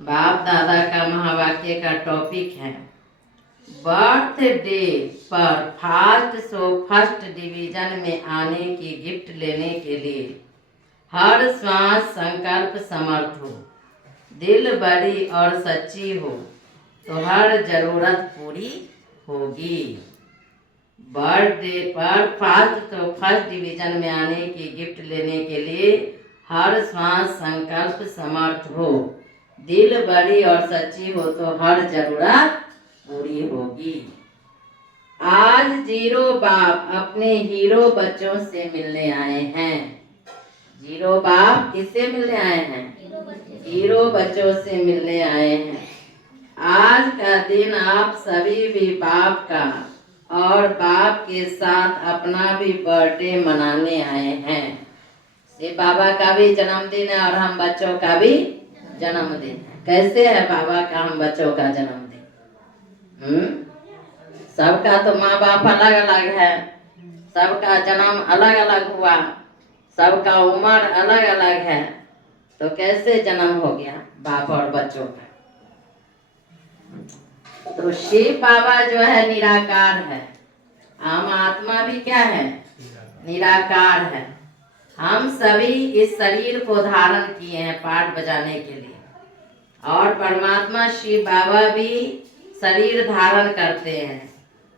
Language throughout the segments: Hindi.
बाप दादा का महावाक्य का टॉपिक है बर्थडे पर फर्स्ट डिवीजन में आने की गिफ्ट लेने के लिए हर श्वास संकल्प समर्थ हो, दिल बड़ी और सच्ची हो तो हर जरूरत पूरी होगी। बर्थडे पर फर्स्ट डिवीजन में आने की गिफ्ट लेने के लिए हर श्वास संकल्प समर्थ हो, दिल बड़ी और सच्ची हो तो हर जरूरत पूरी होगी। आज जीरो बाप अपने हीरो बच्चों से मिलने आए हैं। जीरो बाप किससे मिलने आए हैं? हीरो बच्चों से मिलने आए हैं। आज का दिन आप सभी भी बाप का और बाप के साथ अपना भी बर्थडे मनाने आए हैं। ये बाबा का भी जन्मदिन है और हम बच्चों का भी जन्मदिन है। कैसे है बाबा का हम बच्चों का जन्मदिन? सबका तो माँ बाप अलग अलग है, सबका जन्म अलग अलग हुआ, सबका उम्र अलग अलग है, तो कैसे जन्म हो गया बाप और बच्चों का? तो शिव बाबा जो है निराकार है, हम आत्मा भी क्या है? निराकार है। हम सभी इस शरीर को धारण किए हैं पाठ बजाने के लिए, और परमात्मा शिव बाबा भी शरीर धारण करते हैं,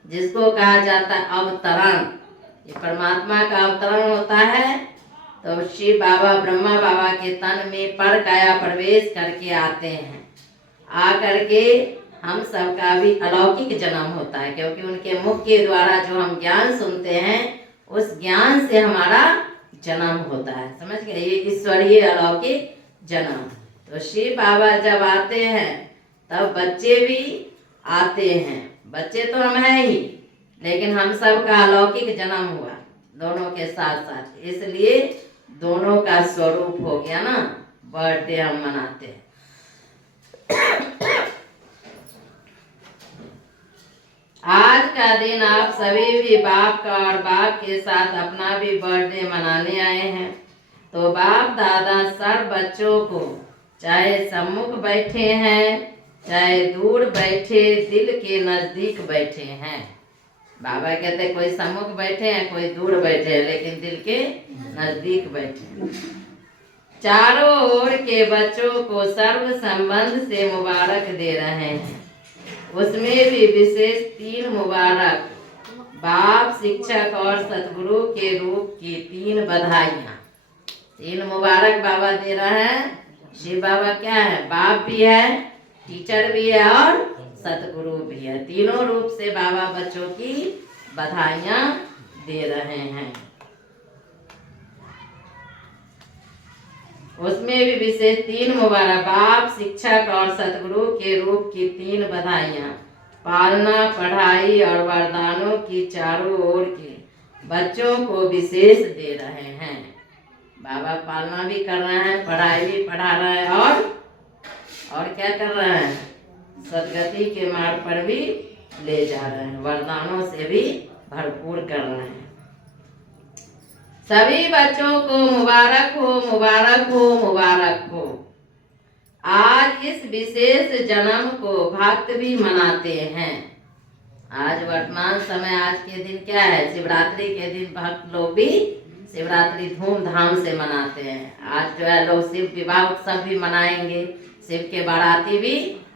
जिसको कहा जाता है अवतरण। ये परमात्मा का अवतरण होता है। तो शिव बाबा ब्रह्मा बाबा के तन में पर काया प्रवेश करके आते हैं। आ करके हम सबका भी अलौकिक जन्म होता है, क्योंकि उनके मुख के द्वारा जो हम ज्ञान सुनते हैं उस ज्ञान से हमारा जन्म होता है। समझ गए? ये ईश्वरीय अलौकिक जन्म। तो शिव बाबा जब आते हैं तब बच्चे भी आते हैं। बच्चे तो हम हैं ही, लेकिन हम सब का अलौकिक जन्म हुआ दोनों के साथ साथ, इसलिए दोनों का स्वरूप हो गया ना, बर्थडे हम मनाते हैं। आज का दिन आप सभी भी बाप का और बाप के साथ अपना भी बर्थडे मनाने आए हैं। तो बाप दादा सब बच्चों को, चाहे सम्मुख बैठे हैं चाहे दूर बैठे, दिल के नजदीक बैठे हैं। बाबा कहते कोई सम्मुख बैठे हैं कोई दूर बैठे हैं, लेकिन दिल के नजदीक बैठे हैं। चारों ओर के बच्चों को सर्व संबंध से मुबारक दे रहे हैं। उसमें भी विशेष 3 मुबारक, बाप, शिक्षक और सतगुरु के रूप की 3 बधाइयाँ। 3 मुबारक बाबा दे रहे हैं। शिव बाबा क्या है? बाप भी है, टीचर भी है और सतगुरु भी है। तीनों रूप से बाबा बच्चों की बधाइयाँ दे रहे हैं। उसमें भी विशेष 3 मुबारक, बाप, शिक्षक और सतगुरु के रूप की 3 बधाइयाँ, पालना, पढ़ाई और वरदानों की चारों ओर के बच्चों को विशेष दे रहे हैं। बाबा पालना भी कर रहे हैं, पढ़ाई भी पढ़ा रहे हैं और क्या कर रहे हैं? सदगति के मार्ग पर भी ले जा रहे हैं, वरदानों से भी भरपूर कर रहे हैं। सभी बच्चों को मुबारक हो, मुबारक हो, मुबारक हो। आज इस विशेष जन्म को भक्त भी मनाते हैं। आज वर्तमान समय, आज के दिन क्या है? शिवरात्रि के दिन भक्त लोग भी शिवरात्रि धूमधाम से मनाते हैं। आज जो है लोग शिव विवाह उत्सव भी मनाएंगे, शिव के बाराती भी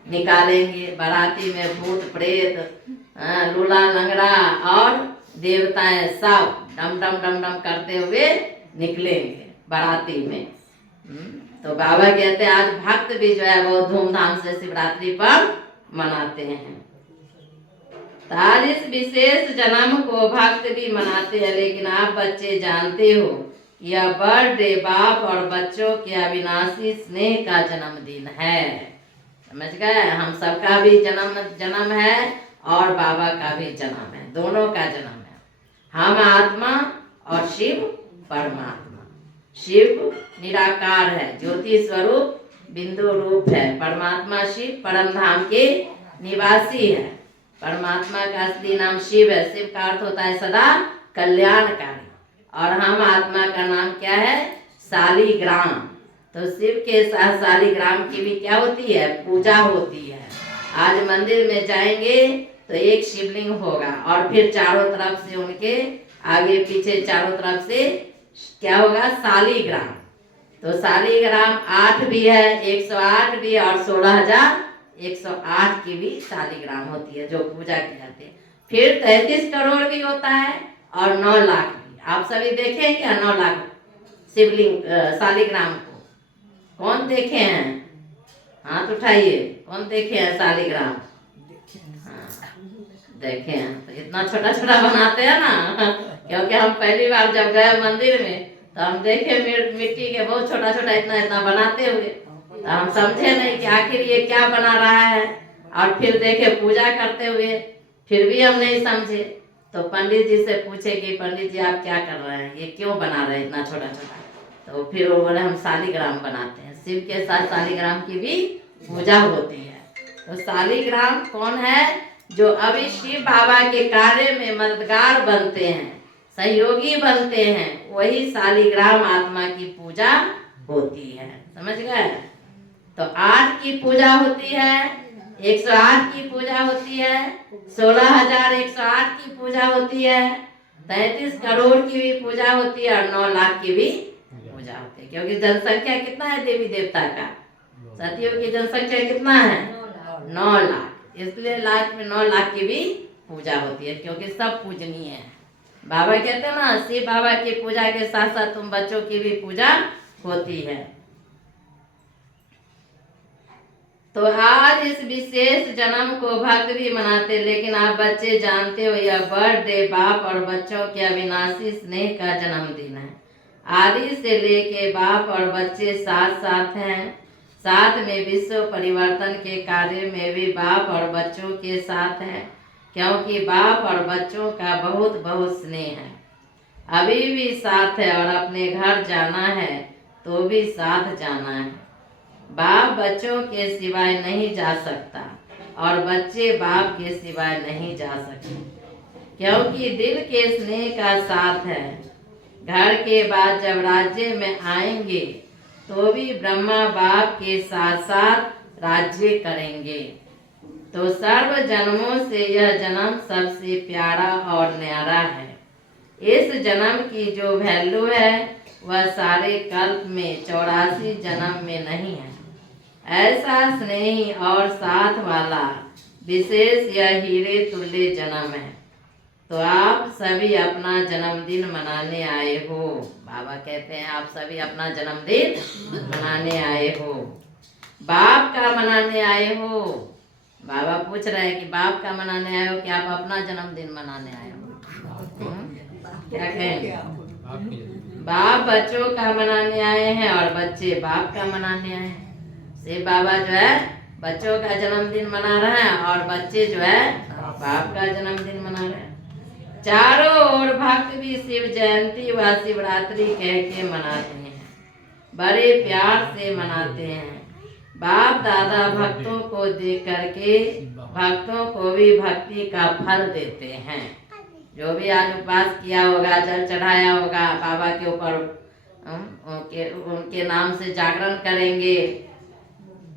निकालेंगे। बाराती में भूत प्रेत, लूला लंगड़ा और देवताएं सब डम डम डम डम करते हुए निकलेंगे बाराती में। तो बाबा कहते हैं आज भक्त भी जो है बहुत धूमधाम से शिवरात्रि पर मनाते हैं। तो आज इस विशेष जन्म को भक्त भी मनाते हैं, लेकिन आप बच्चे जानते हो यह बर्थडे बाप और बच्चों के अविनाशी स्नेह का जन्मदिन है। समझ गए? हम सबका भी जन्म है और बाबा का भी जन्म है, दोनों का जन्म है। हम आत्मा और शिव परमात्मा। शिव निराकार है, ज्योति स्वरूप बिंदु रूप है। परमात्मा शिव परम धाम के निवासी है। परमात्मा का असली नाम शिव है। शिव का अर्थ होता है सदा कल्याणकारी, और हम आत्मा का नाम क्या है? शालिग्राम। तो शिव के साथ शालिग्राम की भी क्या होती है, पूजा होती है। आज मंदिर में जाएंगे तो एक शिवलिंग होगा और फिर चारों तरफ से उनके आगे पीछे चारों तरफ से क्या होगा, शालिग्राम। तो शालिग्राम 8 भी है, 108 भी और 16,108 की भी शालिग्राम होती है जो पूजा की जाती है। फिर 33 करोड़ भी होता है और 9 लाख भी। आप सभी देखे हैं क्या 9 लाख शिवलिंग शालिग्राम को? कौन देखे हैं? हाथ उठाइए, कौन देखे हैं शालिग्राम? हाँ, देखे हैं। तो इतना छोटा छोटा बनाते हैं ना क्योंकि हम पहली बार जब गए मंदिर में तो हम देखे मिट्टी के बहुत छोटा छोटा इतना इतना बनाते हुए, तो हम समझे नहीं कि आखिर ये क्या बना रहा है। और फिर देखे पूजा करते हुए, फिर भी हम नहीं समझे। तो पंडित जी से पूछे कि पंडित जी आप क्या कर रहे हैं, ये क्यों बना रहे हैं इतना छोटा छोटा? तो फिर वो बोले हम शालिग्राम बनाते हैं। शिव के साथ शालिग्राम की भी पूजा होती है। तो शालिग्राम कौन है? जो अभी शिव बाबा के कार्य में मददगार बनते हैं, सहयोगी बनते हैं, वही शालिग्राम आत्मा की पूजा होती है। समझ गए? तो 8 की पूजा होती है, 108 की पूजा होती है, 16,108 की पूजा होती है, 33 करोड़ की भी पूजा होती है और 9 लाख की भी पूजा होती है। क्योंकि जनसंख्या कितना है देवी देवता का? सतियों की जनसंख्या कितना है? 9 लाख। इसलिए लाख में 9 लाख की भी पूजा होती है क्योंकि सब पूजनीय है। बाबा कहते हैं ना, शिव बाबा की पूजा के साथ साथ तुम बच्चों की भी पूजा होती है। तो आज इस विशेष जन्म को भक्त भी मनाते, लेकिन आप बच्चे जानते हो यह बर्थडे बाप और बच्चों के अविनाशी स्नेह का जन्मदिन है। आदि से लेके बाप और बच्चे साथ साथ हैं। साथ में विश्व परिवर्तन के कार्य में भी बाप और बच्चों के साथ हैं, क्योंकि बाप और बच्चों का बहुत बहुत स्नेह है। अभी भी साथ है और अपने घर जाना है तो भी साथ जाना है। बाप बच्चों के सिवाय नहीं जा सकता और बच्चे बाप के सिवाय नहीं जा सकते, क्योंकि दिल के स्नेह का साथ है। घर के बाद जब राज्य में आएंगे तो भी ब्रह्मा बाप के साथ साथ राज्य करेंगे। तो सर्व जन्मों से यह जन्म सबसे प्यारा और न्यारा है। इस जन्म की जो वैल्यू है वह सारे कल्प में 84 जन्म में नहीं है। ऐसा स्नेही और साथ वाला विशेष यह हीरे तुल्य जन्म है। तो आप सभी अपना जन्मदिन मनाने आए हो। बाबा कहते हैं आप सभी अपना जन्मदिन मनाने आए हो। बाप का मनाने आए हो। बाबा पूछ रहे हैं कि बाप का मनाने आए हो कि आप अपना जन्मदिन मनाने आए हो? क्या कहेंगे? बाप बच्चों का मनाने आए हैं और बच्चे बाप का मनाने आए हैं। शिव बाबा जो है बच्चों का जन्मदिन मना रहे हैं और बच्चे जो है बाप का जन्मदिन मना रहे हैं। चारों ओर भक्त भी शिव जयंती व शिवरात्रि कह के मनाते हैं, बड़े प्यार से मनाते हैं। बाप दादा भक्तों को देख करके भक्तों को भी भक्ति का फल देते हैं। जो भी आज उपवास किया होगा, जल चढ़ाया होगा बाबा के ऊपर, उनके नाम से जागरण करेंगे,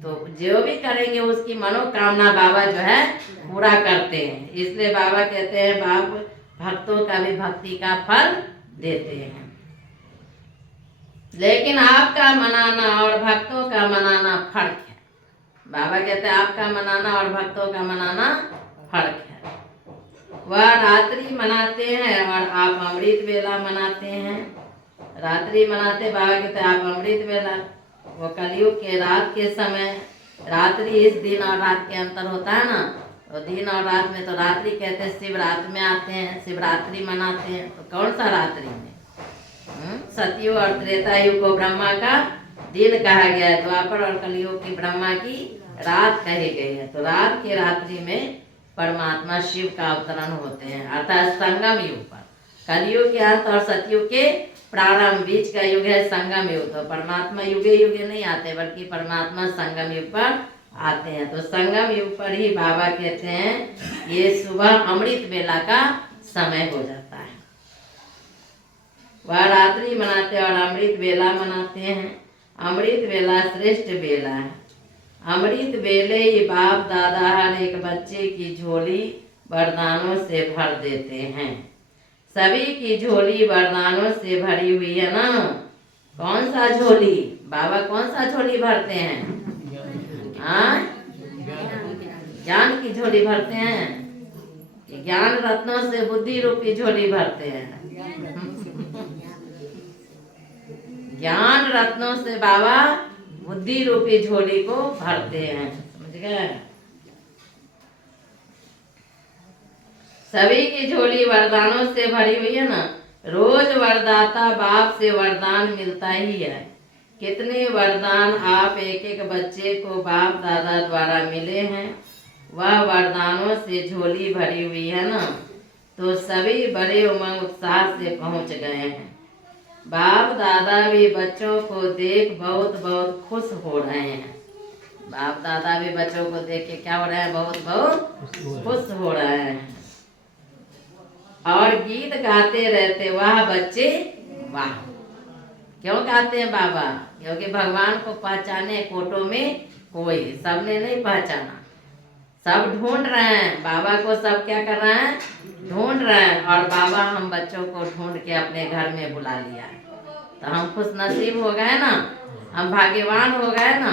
तो जो भी करेंगे उसकी मनोकामना बाबा जो है पूरा करते हैं। इसलिए बाबा कहते हैं बाप भक्तों का भी भक्ति का फल देते हैं। लेकिन आपका मनाना और भक्तों का मनाना फर्क है। बाबा कहते हैं आपका मनाना और भक्तों का मनाना फर्क है। वह रात्रि मनाते हैं और आप अमृत वेला मनाते हैं। रात्रि मनाते बाबा कहते हैं आप अमृत वेला। वो कलयुग के रात के समय, रात्रि इस दिन और रात के अंतर होता है ना, तो दिन और रात में तो रात्रि कहते हैं, शिवरात्रि में आते हैं, शिवरात्रि मनाते हैं। तो कौन सा रात्रि में? सतयुग और त्रेता युग को ब्रह्मा का दिन कहा गया है, द्वापर और कलयुग की ब्रह्मा की रात कही गई है। तो रात के रात्रि में परमात्मा शिव का अवतरण होते हैं, अर्थात संगम युग पर। कलयुग के अंत और सतयुग के प्रारंभ बीच का युग है संगम युग। तो परमात्मा युगे युगे नहीं आते, बल्कि परमात्मा संगम युग पर आते हैं। तो संगम युग पर ही बाबा कहते हैं ये सुबह अमृत वेला का समय हो जाता है। वह रात्रि मनाते और अमृत वेला मनाते हैं। अमृत बेला श्रेष्ठ बेला है। अमृत बेले ही बाप दादा हर एक बच्चे की झोली वरदानों से भर देते हैं। सभी की झोली वरदानों से भरी हुई है ना। कौन सा झोली? बाबा कौन सा झोली भरते हैं? हाँ, ज्ञान की झोली भरते हैं। ज्ञान रत्नों से बुद्धि रूपी झोली भरते हैं। ज्ञान रत्नों से बाबा बुद्धि रूपी झोली को भरते हैं। समझ गए? सभी की झोली वरदानों से भरी हुई है ना। रोज वरदाता बाप से वरदान मिलता ही है। कितने वरदान आप एक एक बच्चे को बाप दादा द्वारा मिले हैं। वह वरदानों से झोली भरी हुई है ना, तो सभी बड़े उमंग उत्साह से पहुंच गए हैं। बाप दादा भी बच्चों को देख बहुत बहुत खुश हो रहे हैं। बाप दादा भी बच्चों को देख के क्या हो रहे हैं? बहुत बहुत खुश हो रहे हैं। और गीत गाते रहते, वाह बच्चे वाह। क्यों गाते हैं बाबा? क्योंकि भगवान को पहचाने कोटों में कोई, सबने नहीं पहचाना। सब ढूंढ रहे हैं बाबा को। सब क्या कर रहे हैं? ढूंढ रहे हैं। और बाबा हम बच्चों को ढूंढ के अपने घर में बुला लिया। तो हम खुश नसीब हो गए ना, हम भाग्यवान हो गए ना,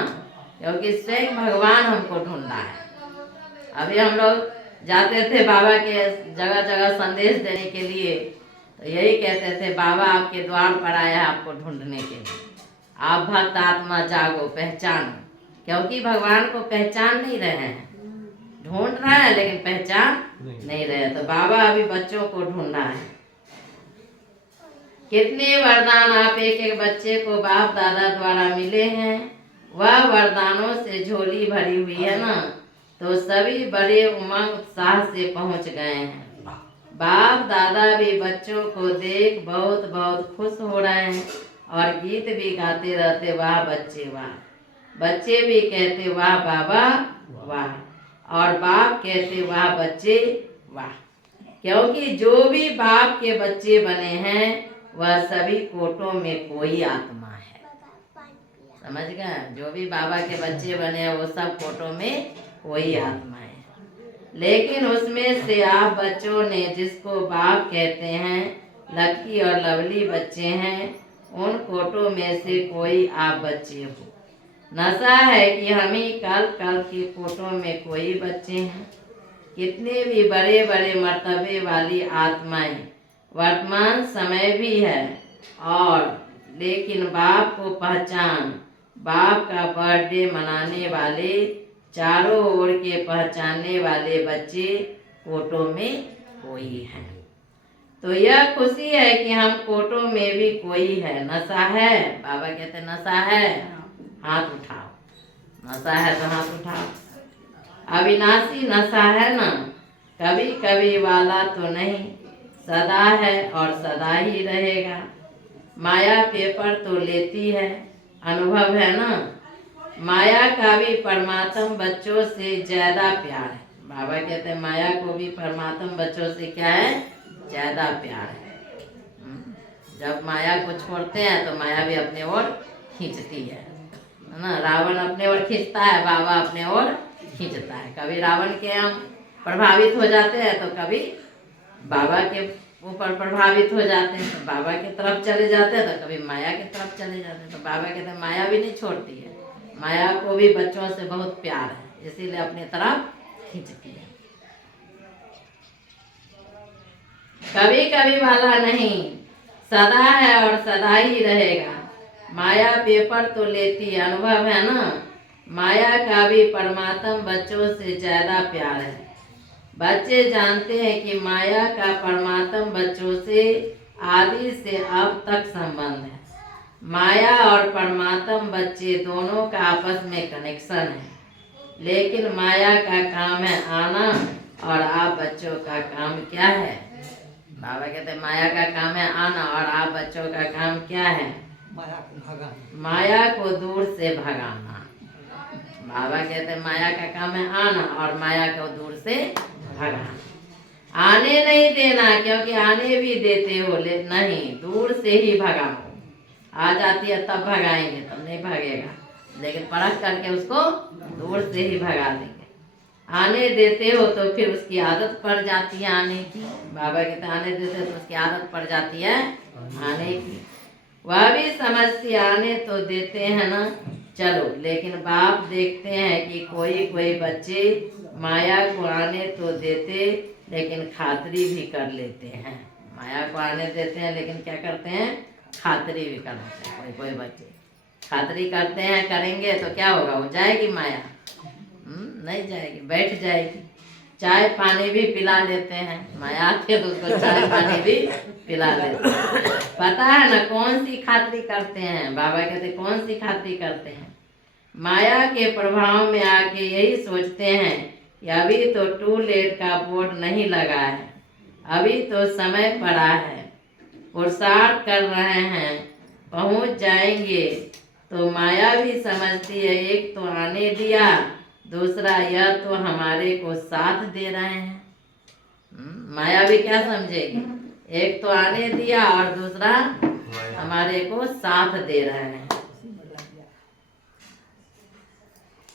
क्योंकि स्वयं भगवान हमको ढूंढा है। अभी हम लोग जाते थे बाबा के जगह जगह संदेश देने के लिए, तो यही कहते थे, बाबा आपके द्वार पर आया है आपको ढूंढने के लिए। आप भक्त आत्मा जागो, पहचानो। क्योंकि भगवान को पहचान नहीं रहे हैं। ढूंढ रहा है लेकिन पहचान नहीं रहे। तो बाबा अभी बच्चों को ढूंढा है। कितने वरदान आप एक एक बच्चे को बाप दादा द्वारा मिले हैं। वह वरदानों से झोली भरी हुई है ना, तो सभी बड़े उमंग उत्साह से पहुंच गए हैं। बाप दादा भी बच्चों को देख बहुत बहुत खुश हो रहे हैं और गीत भी गाते रहते, वाह बच्चे वाह। बच्चे भी कहते वाह बाबा वाह, और बाप कहते वाह बच्चे वाह। क्योंकि जो भी बाप के बच्चे बने हैं वह सभी कोटों में कोई आत्मा है। समझ गए? जो भी बाबा के बच्चे बने हैं वो सब कोटों में कोई आत्मा है। लेकिन उसमें से आप बच्चों ने जिसको बाप कहते हैं, लकी और लवली बच्चे हैं, उन कोटों में से कोई आप बच्चे हो। नशा है कि हम ही कल कल की कोटों में कोई बच्चे हैं। कितने भी बड़े बड़े मर्तबे वाली आत्माएं वर्तमान समय भी है, और लेकिन बाप को पहचान, बाप का बर्थडे मनाने वाले, चारों ओर के पहचानने वाले बच्चे कोटों में कोई हैं। तो यह खुशी है कि हम कोटों में भी कोई है। नशा है, बाबा कहते नशा है, हाथ उठाओ। नशा है तो हाथ उठाओ। अविनाशी नशा है ना, कभी कभी वाला तो नहीं, सदा है और सदा ही रहेगा। माया पेपर तो लेती है, अनुभव है ना। माया का भी परमात्म बच्चों से ज्यादा प्यार है। बाबा कहते हैं माया को भी परमात्म बच्चों से क्या है? ज्यादा प्यार है। जब माया को छोड़ते हैं तो माया भी अपने ओर खींचती है ना। रावण अपने ओर खींचता है, बाबा अपने ओर खींचता है। कभी रावण के हम प्रभावित हो जाते हैं तो कभी बाबा के ऊपर प्रभावित हो जाते हैं, तो बाबा की तरफ चले जाते हैं, तो कभी माया की तरफ चले जाते हैं। तो बाबा कहते हैं माया भी नहीं छोड़ती है, माया को भी बच्चों से बहुत प्यार है, इसीलिए अपनी तरफ खींचती है। कभी कभी वाला नहीं, सदा है और सदा ही रहेगा। माया पेपर तो लेती है, अनुभव है ना। माया का भी परमात्म बच्चों से ज्यादा प्यार है। बच्चे जानते हैं कि माया का परमात्म बच्चों से आदि से अब तक संबंध है। माया और परमात्म बच्चे दोनों का आपस में कनेक्शन है, लेकिन माया का काम है आना और आप बच्चों का काम क्या है? बाबा कहते हैं माया का काम है आना और आप बच्चों का काम क्या है? माया को दूर से भगाना। बाबा कहते हैं माया का काम है आना और माया को दूर से भगाना। आने नहीं देना, क्योंकि आने भी देते हो ले नहीं, दूर से ही भगाओ। आ जाती है तब भगाएंगे, तब नहीं भागेगा, लेकिन परख करके उसको दूर से ही भगा देंगे। आने देते हो तो फिर उसकी आदत पड़ जाती है आने की। बाबा कहते आने देते हो तो उसकी आदत पड़ जाती है आने की। वह भी समझती आने तो देते हैं ना, चलो, लेकिन बाप देखते हैं कि कोई कोई बच्चे माया को आने तो देते लेकिन खातरी भी कर लेते हैं। माया को आने देते हैं लेकिन क्या करते हैं, खातरी भी कर लेते हैं। कोई कोई बच्चे खातरी करते हैं, करेंगे तो क्या होगा, हो जाएगी माया? नहीं जाएगी, बैठ जाएगी। चाय पानी भी पिला लेते हैं, माया आते तो उसको चाय पानी भी पिला लेते हैं। पता है ना कौन सी खातरी करते हैं? बाबा कहते कौन सी खातरी करते हैं? माया के प्रभाव में आके यही सोचते हैं कि अभी तो टू लेट का बोर्ड नहीं लगा है, अभी तो समय पड़ा है, पुरुषार्थ कर रहे हैं, पहुंच जाएंगे। तो माया भी समझती है एक तो आने दिया, दूसरा यह तो हमारे को साथ दे रहे हैं। माया भी क्या समझेगी, एक तो आने दिया और दूसरा हमारे को साथ दे रहे हैं,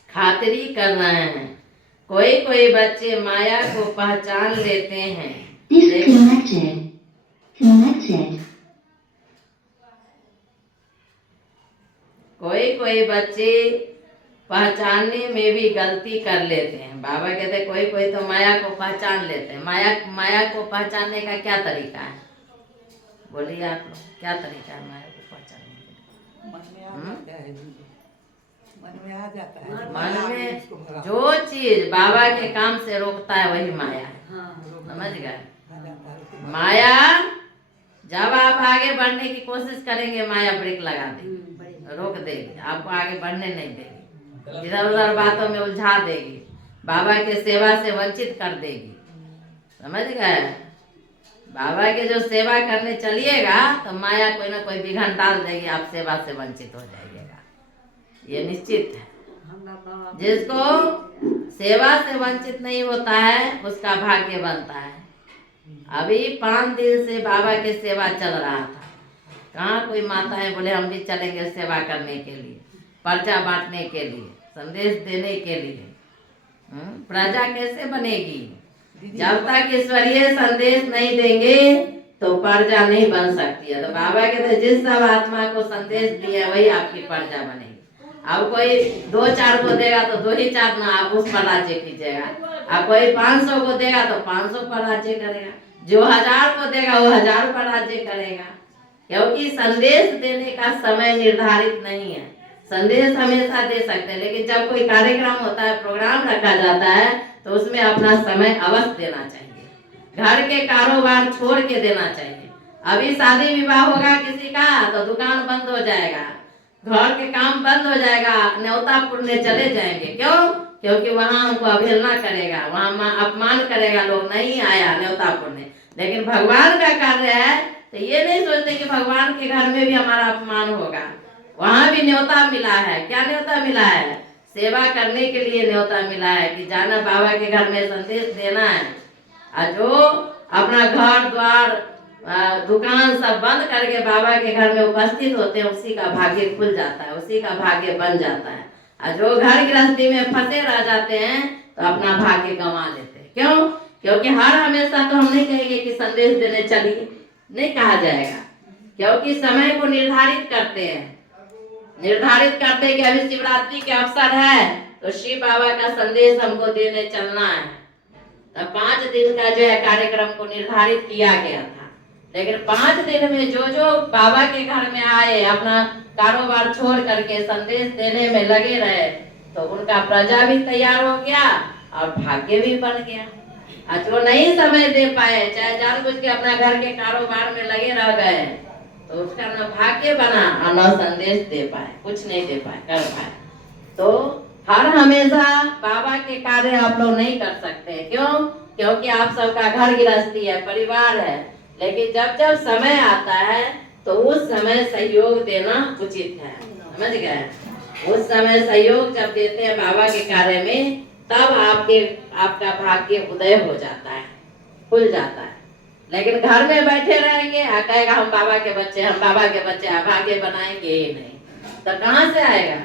खातिरी कर रहे हैं। कोई कोई बच्चे माया को पहचान लेते हैं, कोई कोई बच्चे पहचानने में भी गलती कर लेते हैं। बाबा कहते कोई कोई तो माया को पहचान लेते हैं। माया को पहचानने का क्या तरीका है? बोलिए आप लोग, क्या तरीका है माया को पहचानने के? मन में जो चीज बाबा के काम से रोकता है वही माया है। समझ गए? माया जब आप आगे बढ़ने की कोशिश करेंगे माया ब्रेक लगा देगी, रोक देगी, आपको आगे बढ़ने नहीं देगी, इधर उधर बातों में उलझा देगी, बाबा के सेवा से वंचित कर देगी। समझ गए? बाबा के जो सेवा करने चलिएगा तो माया कोई ना कोई विघन डाल देगी, आप सेवा से वंचित हो जाइएगा, ये निश्चित है। जिसको सेवा से वंचित नहीं होता है उसका भाग्य बनता है। अभी 5 दिन से बाबा की सेवा चल रहा था, कहाँ कोई माताएं बोले हम भी चलेंगे सेवा करने के लिए, पर्चा बांटने के लिए, संदेश देने के लिए। प्रजा कैसे बनेगी? जब तक ईश्वरीय संदेश नहीं देंगे तो प्रजा नहीं बन सकती है। तो बाबा कहते जिस सब आत्मा को संदेश दिया वही आपकी प्रजा बनेगी। अब कोई 2-4 को देगा तो 2 ही 4 ना आप उस पर राज्य कीजिएगा, अब कोई 500 को देगा तो 500 पर राज्य करेगा, जो 1000 को देगा वो 1000 पर राज्य करेगा। क्योंकि संदेश देने का समय निर्धारित नहीं है। संदेश हमेशा दे सकते हैं, लेकिन जब कोई कार्यक्रम होता है, प्रोग्राम रखा जाता है तो उसमें अपना समय अवश्य देना चाहिए। घर के कारोबार छोड़ के देना चाहिए। अभी शादी विवाह होगा किसी का तो दुकान बंद हो जाएगा, घर के काम बंद हो जाएगा, न्योता पुरने चले जाएंगे। क्यों? क्योंकि वहाँ हमको अवहेलना करेगा, वहाँ अपमान करेगा, लोग नहीं आया न्योता पुरने। लेकिन भगवान का कार्य है तो ये नहीं सोचते कि भगवान के घर में भी हमारा अपमान होगा। वहाँ भी न्योता मिला है। क्या न्योता मिला है? सेवा करने के लिए न्योता मिला है कि जाना बाबा के घर में संदेश देना है। और जो अपना घर द्वार दुकान सब बंद करके बाबा के घर में उपस्थित होते हैं उसी का भाग्य खुल जाता है, उसी का भाग्य बन जाता है। और जो घर गृहस्थी में फंसे रह जाते हैं तो अपना भाग्य गंवा लेते हैं। क्यों? क्योंकि हर हमेशा तो हम नहीं कहेंगे कि संदेश देने चलिए, नहीं कहा जाएगा। क्योंकि समय को निर्धारित करते हैं, निर्धारित करते हैं कि अभी शिवरात्रि के अवसर है तो शिव बाबा का संदेश हमको देने चलना है। तो 5 दिन का जो है कार्यक्रम को निर्धारित किया गया था। लेकिन 5 दिन में जो जो बाबा के घर में आए, अपना कारोबार छोड़ करके संदेश देने में लगे रहे, तो उनका प्रजा भी तैयार हो गया और भाग्य भी बन गया। और जो नहीं समय दे पाए, चाहे जानबूझ के अपना घर के कारोबार में लगे रह गए, तो उसका न भाग्य बना और न संदेश दे पाए, कुछ नहीं दे पाए, कर पाए। तो हर हमेशा बाबा के कार्य आप लोग नहीं कर सकते। क्यों? क्योंकि आप सबका घर गृहस्थी है, परिवार है। लेकिन जब जब समय आता है तो उस समय सहयोग देना उचित है। समझ गए? उस समय सहयोग जब देते हैं बाबा के कार्य में, तब आपका भाग्य उदय हो जाता है, खुल जाता है। लेकिन घर में बैठे रहेंगे और कहेगा हम बाबा के बच्चे, हम बाबा के बच्चे, भाग्य बनाएंगे ही नहीं, तो कहाँ से आएगा?